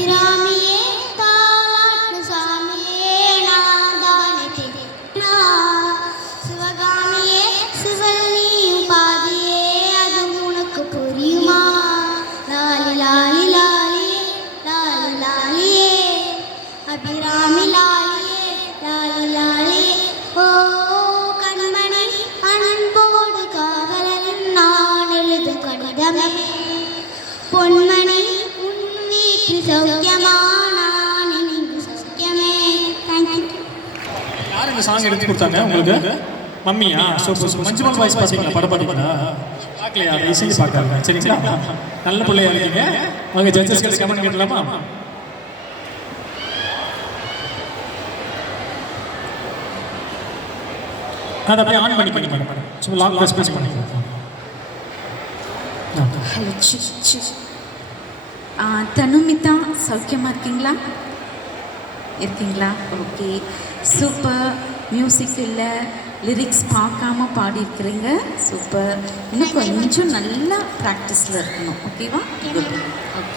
அபிராமியே தாலாட்டு சாமியே நான் தானே தெரியுமா சிவகாமியே சிவனியும் பாதியே அது உனக்கு புரியுமா லாலி லாலி லாலியே லாலி லாலியே அபிராமி லாலியே லாலி லாலியே ஓ கண்மணி அன்போடு காதலன் நான் எழுதும் கடிதமே பொன்மணி உன் வீட்டில் சௌக்கியமா நான் இங்கு சௌக்கியமே. தேங்க்யூ. யார் இந்த சாங் எடுத்து கொடுத்தாங்க உங்களுக்கு? மம்மியா? சூப்பர். மஞ்சுமல் வாய்ஸ் பார்த்தீங்களா? படம் பார்த்தீங்களா? பார்க்கலையா? இசையை பார்க்காங்க. சரிங்களா? நல்ல பிள்ளையா இருக்கீங்க. உங்கள் ஜட்ஜஸ் கிட்ட கமெண்ட் கேட்கலாமா? அதை அப்படியே ஆன் பண்ணி மேடம். சும்மா லாங் ப்ரெஸ் பண்ணிக்கலாம். ஹலோ தனுமிதா சௌக்கியமாக இருக்கீங்களா? Okay, super. மியூசிக் இல்லை, லிரிக்ஸ் பார்க்காம பாடியிருக்கிறீங்க. சூப்பர். இன்னும் கொஞ்சம் நல்லா ப்ராக்டிஸில் இருக்கணும். ஓகேவா? குட். ஓகே.